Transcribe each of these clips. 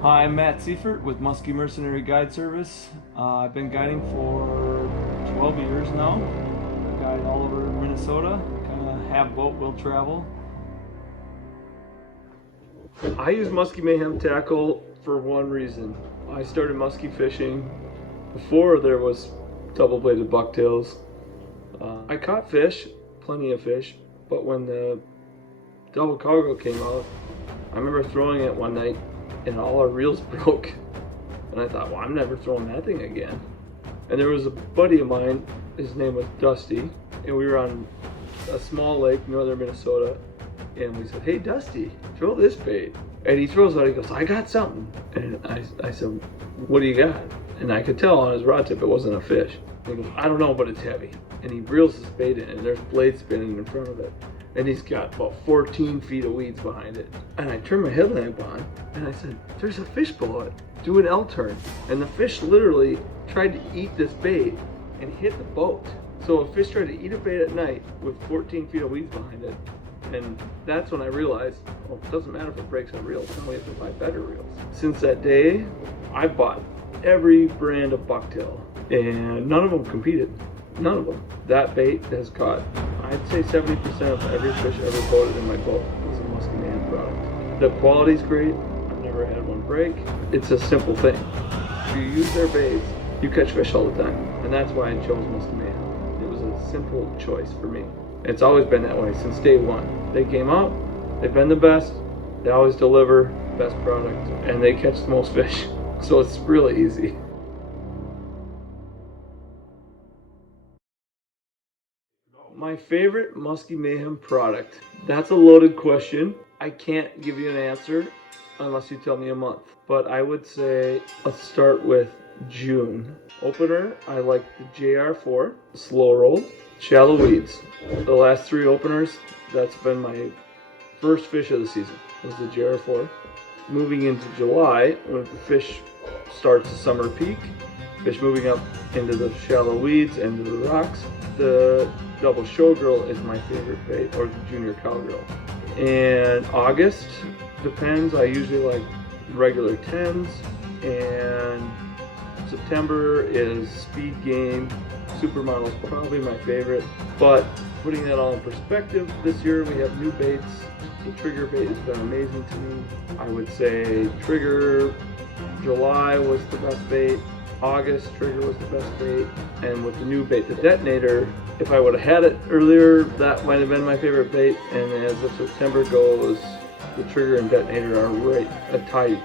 Hi, I'm Matt Seifert with Musky Mercenary Guide Service. I've been guiding for 12 years now. I guide all over Minnesota, kind of have boat, will travel. I use Musky Mayhem tackle for one reason. I started musky fishing before there was double-bladed bucktails. I caught fish, plenty of fish, but when the double cowgirl came out, I remember throwing it one night and all our reels broke. And I thought, well, I'm never throwing that thing again. And there was a buddy of mine, his name was Dusty, and we were on a small lake, northern Minnesota, and we said, hey Dusty, throw this bait. And he throws it out, he goes, I got something. And I said, what do you got? And I could tell on his rod tip it wasn't a fish. And he goes, I don't know, but it's heavy. And he reels his bait in, and there's blades spinning in front of it. And he's got about 14 feet of weeds behind it. And I turned my headlamp on, and I said, there's a fish below it. Do an L-turn. And the fish literally tried to eat this bait and hit the boat. So a fish tried to eat a bait at night with 14 feet of weeds behind it. And that's when I realized, well, it doesn't matter if it breaks our reels, now we have to buy better reels. Since that day, I've bought every brand of bucktail, and none of them competed. None of them. That bait has caught, I'd say 70% of every fish ever boated in my boat was a Musky Mayhem product. The quality's great. I've never had one break. It's a simple thing. If you use their baits, you catch fish all the time. And that's why I chose Musky Mayhem. It was a simple choice for me. It's always been that way since day one. They came out, they've been the best, they always deliver best product, and they catch the most fish. So it's really easy. My favorite Musky Mayhem product. That's a loaded question. I can't give you an answer unless you tell me a month. But I would say, let's start with June. Opener, I like the JR4, slow roll, shallow weeds. The last three openers, that's been my first fish of the season, was the JR4. Moving into July, when the fish starts the summer peak, fish moving up into the shallow weeds and to the rocks, the double showgirl is my favorite bait, or the junior cowgirl. And August, depends, I usually like regular 10s, and September is speed game. Supermodel's probably my favorite, but putting that all in perspective, this year we have new baits. The trigger bait has been amazing to me. I would say trigger, July was the best bait, August trigger was the best bait, and with the new bait, the detonator, if I would have had it earlier, that might have been my favorite bait, and as the September goes, the trigger and detonator are right a tight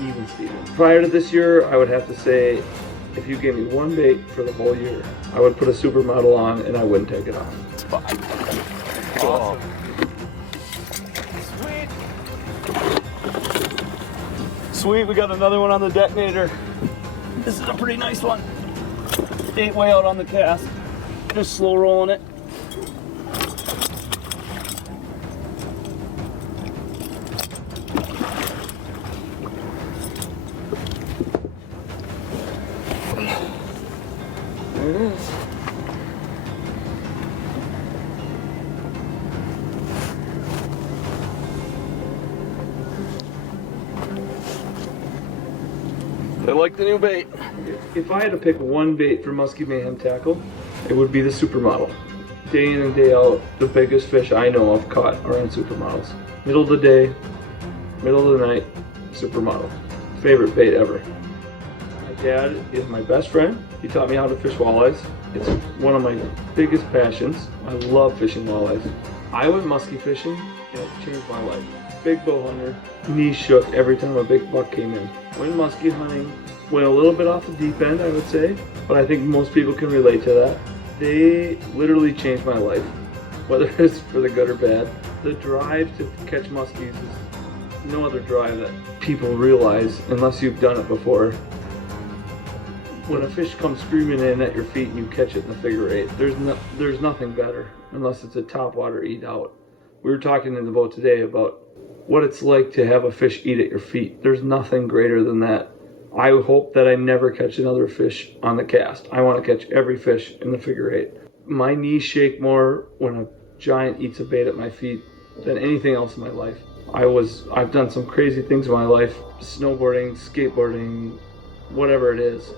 even Steven. Prior to this year, I would have to say, if you gave me one bait for the whole year, I would put a supermodel on and I wouldn't take it off. Awesome. Sweet, we got another one on the detonator. This is a pretty nice one. Stayed way out on the cast. Just slow rolling it. There it is. I like the new bait. If I had to pick one bait for Musky Mayhem tackle, it would be the supermodel. Day in and day out, the biggest fish I know of caught are on supermodels. Middle of the day, middle of the night, supermodel. Favorite bait ever. My dad is my best friend. He taught me how to fish walleyes. It's one of my biggest passions. I love fishing walleyes. I went musky fishing and it changed my life. Big bow hunter, knees shook every time a big buck came in. Went musky hunting, went a little bit off the deep end, I would say, but I think most people can relate to that. They literally changed my life, whether it's for the good or bad. The drive to catch muskies is no other drive that people realize unless you've done it before. When a fish comes screaming in at your feet and you catch it in the figure eight, there's nothing better unless it's a topwater eat out. We were talking in the boat today about what it's like to have a fish eat at your feet. There's nothing greater than that. I hope that I never catch another fish on the cast. I want to catch every fish in the figure eight. My knees shake more when a giant eats a bait at my feet than anything else in my life. I've done some crazy things in my life, snowboarding, skateboarding, whatever it is,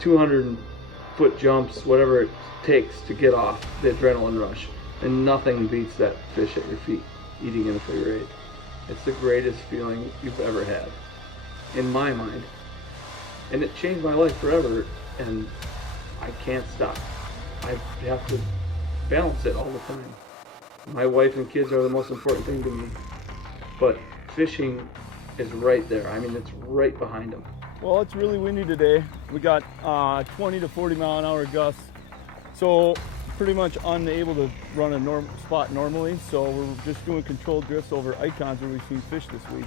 200-foot jumps, whatever it takes to get off the adrenaline rush. And nothing beats that fish at your feet, eating in a figure eight. It's the greatest feeling you've ever had, in my mind. And it changed my life forever, and I can't stop. I have to balance it all the time. My wife and kids are the most important thing to me, but fishing is right there. I mean, it's right behind them. Well, it's really windy today. We got 20 to 40 mile an hour gusts, so pretty much unable to run a spot normally. So we're just doing controlled drifts over icons where we've seen fish this week.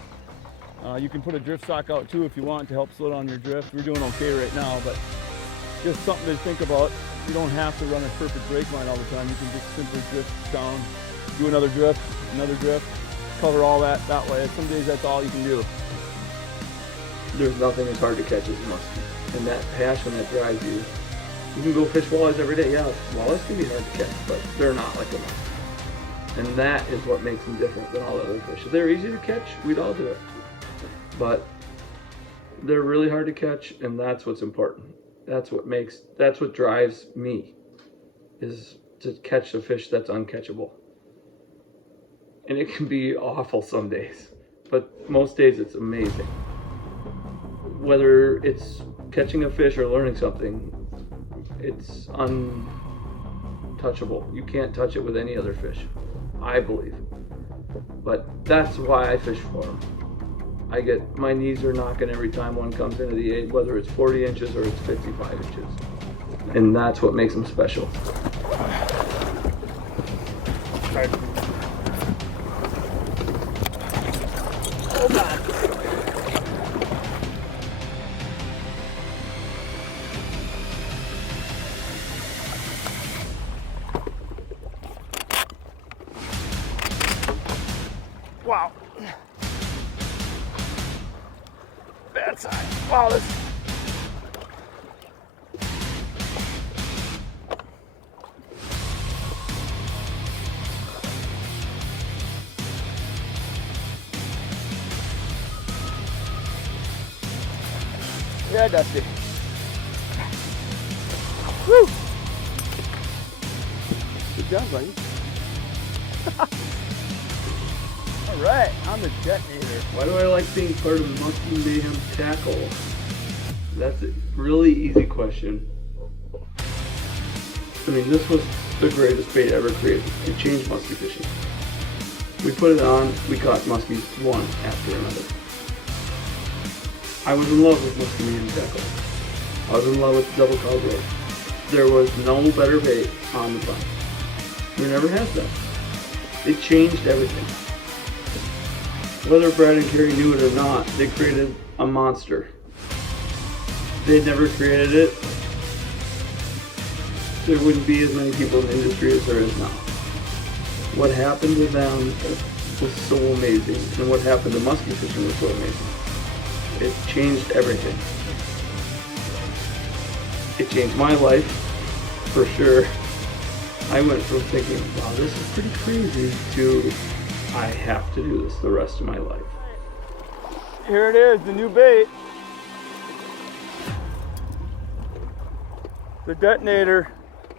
You can put a drift sock out too if you want to help slow down your drift. We're doing okay right now, but just something to think about. You don't have to run a perfect brake line all the time. You can just simply drift down, do another drift, cover all that way. Some days that's all you can do. There's nothing as hard to catch as a muskie. And that passion that drives you. You can go fish walleyes every day. Yeah, walleyes can be hard to catch, but they're not like a muskie. And that is what makes them different than all the other fish. If they're easy to catch, we'd all do it. But they're really hard to catch, and that's what's important. That's what drives me, is to catch a fish that's uncatchable. And it can be awful some days, but most days it's amazing. Whether it's catching a fish or learning something, it's untouchable. You can't touch it with any other fish, I believe. But that's why I fish for them. My knees are knocking every time one comes into the 8, whether it's 40 inches or it's 55 inches. And that's what makes them special. Hold on. Wow. Bad side. Wow, this. Yeah, Dusty. Woo! Good job, buddy. All right, on the detonator. Why do I like being part of Musky Mayhem Tackle? That's a really easy question. I mean, this was the greatest bait ever created. It changed musky fishing. We put it on, we caught muskies one after another. I was in love with Musky Mayhem Tackle. I was in love with the double cowboy. There was no better bait on the planet. We never had that. It changed everything. Whether Brad and Carrie knew it or not, they created a monster. They never created it, there wouldn't be as many people in the industry as there is now. What happened to them was so amazing, and what happened to musky fishing was so amazing. It changed everything. It changed my life, for sure. I went from thinking, wow, this is pretty crazy, to I have to do this the rest of my life. Here it is, the new bait. The detonator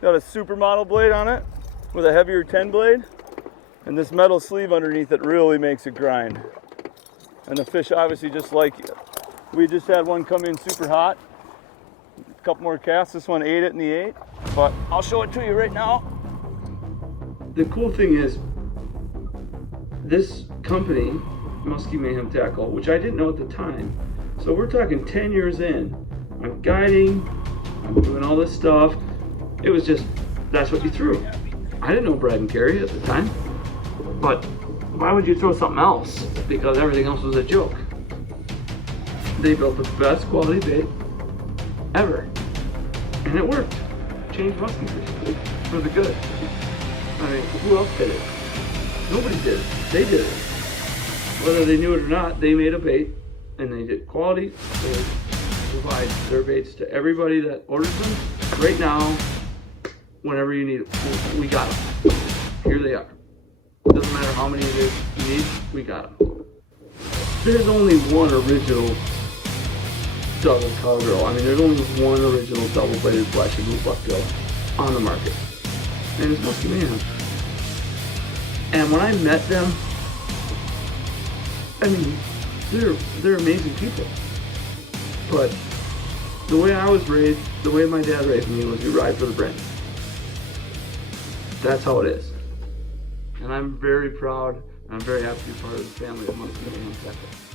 got a supermodel blade on it with a heavier 10 blade, and this metal sleeve underneath it really makes it grind. And the fish obviously just like it. We just had one come in super hot. A couple more casts. This one ate it in the 8, but I'll show it to you right now. The cool thing is, this company, Musky Mayhem Tackle, which I didn't know at the time, so we're talking 10 years in, I'm guiding, I'm doing all this stuff. It was just, that's what you threw. I didn't know Brad and Carrie at the time, but why would you throw something else? Because everything else was a joke. They built the best quality bait ever, and it worked. Changed musky fishing for the good. I mean, who else did it? Nobody did it. They did it. Whether they knew it or not, they made a bait, and they did quality. They provide their baits to everybody that orders them. Right now, whenever you need it, we got them. Here they are. Doesn't matter how many it is you need, we got them. There's only one original double cowgirl. I mean, there's only one original double-bladed flash and blue bucktail on the market, and it's Musky Mayhem. And when I met them, I mean, they're amazing people. But the way I was raised, the way my dad raised me was you ride for the brain. That's how it is. And I'm very proud, and I'm very happy to be part of the family of Musky Mayhem Tackle.